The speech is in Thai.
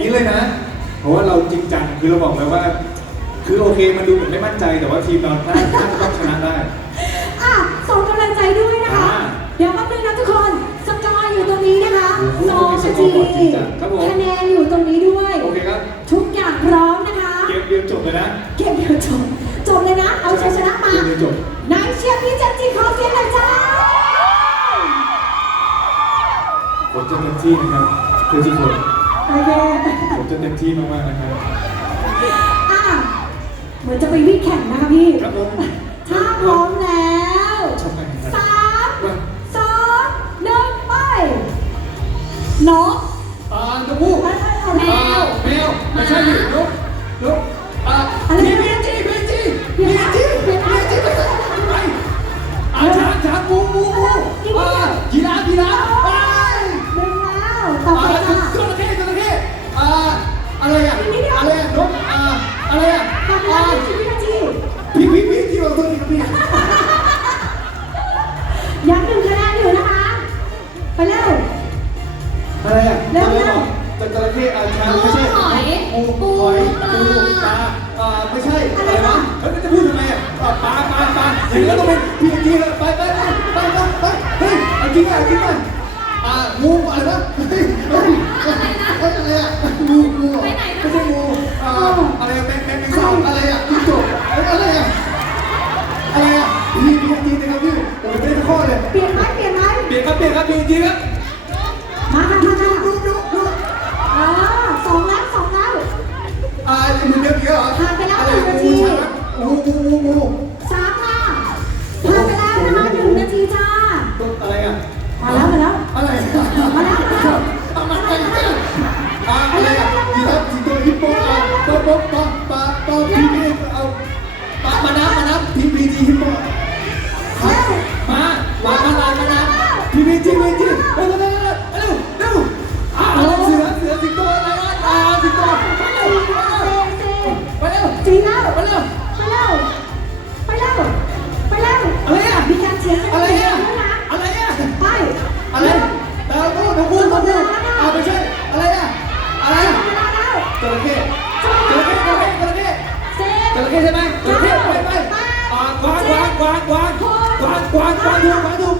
อย่างนี้เลยนะ เพราะว่าเราจริงจังคือเราบอกเลยว่า คือโอเคมันดูเหมือนไม่มั่นใจแต่ว่าทีมเราน่าน่าจะต้องชนะได้อะส่งกำลังใจด้วยนะคะอ่าเดี๋ยวแป๊บนึงนะทุกคนสกอร์อยู่ตรงนี้นะคะโอ้โหสองมีสนากอทีร์บอร์ดจริงจังครับผมคะแนนอยู่ตรงนี้ด้วยโอเคครับทุกอย่างพร้อมนะคะเกมเดียวจบเลยนะเก็บเดียวจบจบเลยนะ เอาชัยชนะมาเกมเดียวจบนายเชียร์พี่จันจีขอเสียงหน่อยจ้าผมจะเต็มที่นะครับเพื่อทุกคน โอเคผมจะเต็มที่มากๆนะครับอะเหมือนจะไปวิ่งแข่งนะคะพี่ ครับผมถ้าพร้อมแล้วชอบกันครับสามสองหนึ่งไปนกอ่านกฮูกแมอ่าวแมวไม่ใช่ดิ อะไรอะเร็วอะไรเร็วบอกจระเข้อ่าช้างไม่ใช่หอยปูหอยปูปลาอ่าไม่ใช่อะไรวะเฮ้ยมันจะพูดทำไมอะอ่าปลาปลาปลาอย่างนี้ก็ต้องเป็นพี่จีเลยไปไปไปไปไปไปเฮ้ยเอาจริงอะเอาจริงอะอ่างูอะไรวะเฮ้ยเฮ้ยเฮ้ยอะไรอะงูงูเหรอไม่ใช่งูอ่าอะไรแมงแมงแมงสาบอะไรอะจิ้งจกเฮ้ยอะไรอะอะไรอะพี่พี่จีนะครับพี่ผมไม่ได้ข้อเลยเปลี่ยนไหมเปลี่ยนไหมเปลี่ยนครับเปลี่ยนครับพี่จีครับมาค่ะมาค่ะ อะไรอะ ระเข้ใช่ไหมจระเข้ไปไปอ่ากวางกวางกวางกวางกวางกวางกวางถูกกวาง